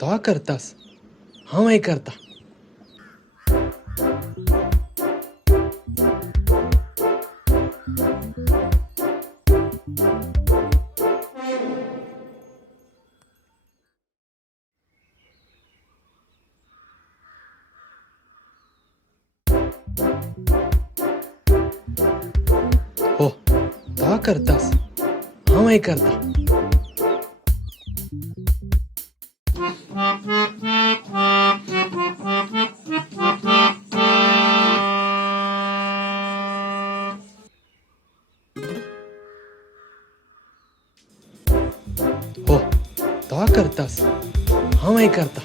तो करतास हाँ मैं करता हो तो करतास हाँ मैं करता हो तो करतास हाँ मैं करता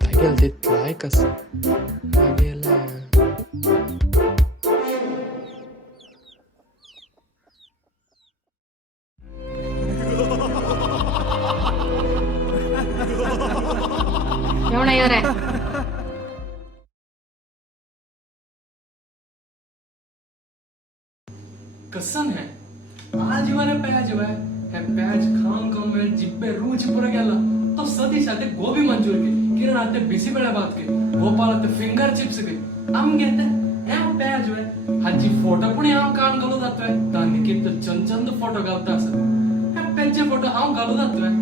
Tagel dit like us. Tagel. Yona yore. कसम है आज वाले प्याज है प्याज खाऊं खाऊं मेरे जिब्बे रूच पूरा गेला तो सतीश आते गोभी मंचूर के किरण आते बिसी बेಳೆ बात के गोपाल आते फिंगर चिप्स के हम कहते हैं प्याज है हजी फोटो पुणे हम कान गलो जातो है दानिके तो चंद चंद फोटो गावता असत है पेजे फोटो हम गलो जातो है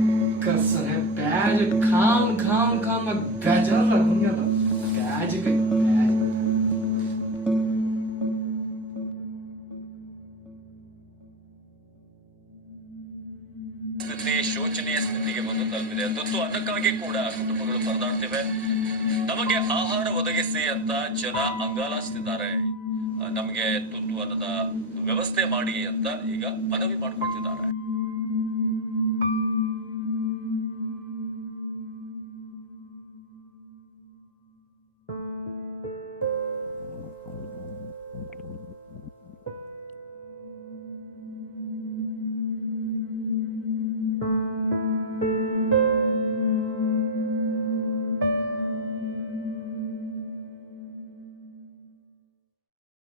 कसम है प्याज खाऊं खाऊं खाऊं मैं बेजार लगून गेला प्याज के ಶೋಚನೀಯ ಸ್ಥಿತಿಗೆ ಬಂದು ತಲುಪಿದೆ ತುತ್ತು ಅನ್ನಕ್ಕಾಗಿ ಕೂಡ ಕುಟುಂಬಗಳು ಪರದಾಡ್ತಿವೆ ನಮಗೆ ಆಹಾರ ಒದಗಿಸಿ ಅಂತ ಜನ ಅಂಗಾಲಾಸ್ತಿದ್ದಾರೆ ನಮಗೆ ತುತ್ತು ಅನ್ನದ ವ್ಯವಸ್ಥೆ ಮಾಡಿ ಅಂತ ಈಗ ಮನವಿ ಮಾಡ್ಕೊಳ್ತಿದ್ದಾರೆ